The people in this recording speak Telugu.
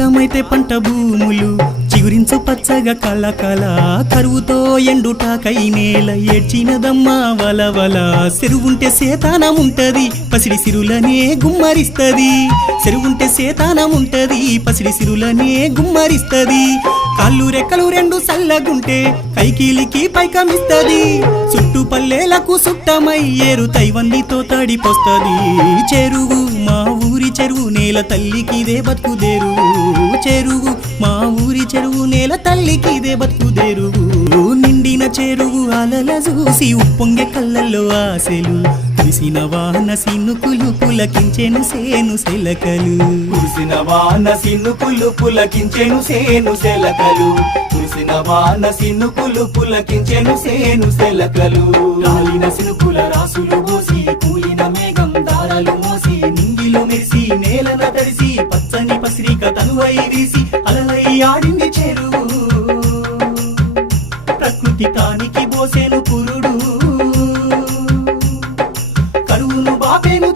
కాలమైతే పంట భూములు చిగురించు పచ్చగా కళ కరువుతో ఎండుటాకై నేల ఏడ్చినదమ్మా వలవల చెరువుంటే సేతానముంటది పసిడి సిరులనే గుమ్మరిస్తది చెరువుంటే సేతానముంటది పసిడి సిరులనే గుమ్మరిస్తది కాళ్ళు రెక్కలు రెండు సల్లగుంటే కైకీలికి పైకమిస్తది చుట్టు పల్లెలకు సుట్టమై ఏరు తైవందితో తడిపోస్తది చెరువు మా ఊరి చెరువు నేల తల్లికిదే బతుకుదేరు చెరువు మా ఊరి చెరువు నేల తల్లికిదే బతుకుదేరు నిండిన చెరువు అలల చూసి ఉప్పొంగే కళ్ళల్లో ఆశలు కురిసిన వాన సిన్నుకులు పులకించెను సేను సెలకలు కురిసిన వాన సిన్నుకులు పులకించెను సేను సెలకలు కురిసిన వాన సిన్నుకులు పులకించెను సేను సెలకలు రాలిన సినుకుల రాసులు పోసి కూలిన మేఘం దారాలు మోసి నింగిలో మెరిసి నేలన తడిసి పచ్చని పసిరిక తనువై వీసి అలలై ఆడింది చెరువు ప్రకృతి కానికి బోసెను పురుడు కరువును బాపేను